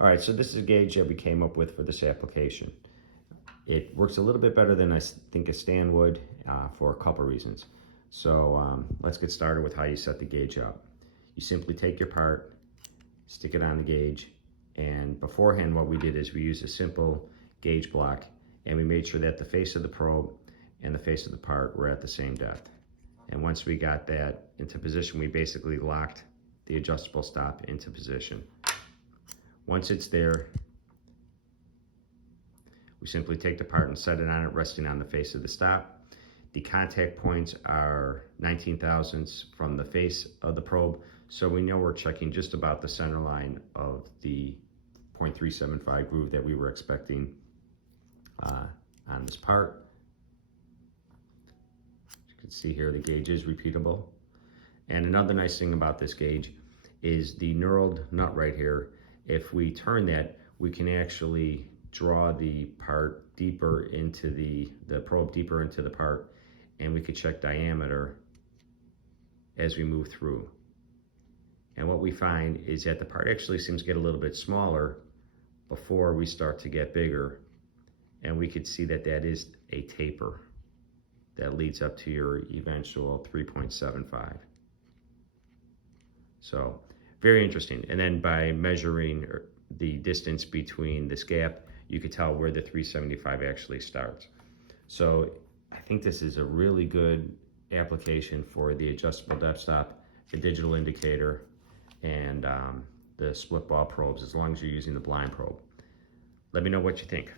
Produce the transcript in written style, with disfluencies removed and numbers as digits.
All right, so this is a gauge that we came up with for this application. It works a little bit better than I think a stand would for a couple reasons. So let's get started with how you set the gauge up. You simply take your part, stick it on the gauge, and beforehand what we did is we used a simple gauge block, and we made sure that the face of the probe and the face of the part were at the same depth. And once we got that into position, we basically locked the adjustable stop into position. Once it's there, we simply take the part and set it on it, resting on the face of the stop. The contact points are 19 thousandths from the face of the probe, so we know we're checking just about the center line of the 0.375 groove that we were expecting on this part. As you can see here, the gauge is repeatable. And another nice thing about this gauge is the knurled nut right here. If we turn that, we can actually draw the part deeper into the probe deeper into the part, and we could check diameter as we move through. And what we find is that the part actually seems to get a little bit smaller before we start to get bigger, and we could see that that is a taper that leads up to your eventual 3.75. So very interesting. And then by measuring the distance between this gap, you could tell where the 375 actually starts. So I think this is a really good application for the adjustable depth stop, the digital indicator, and the split ball probes, as long as you're using the blind probe. Let me know what you think.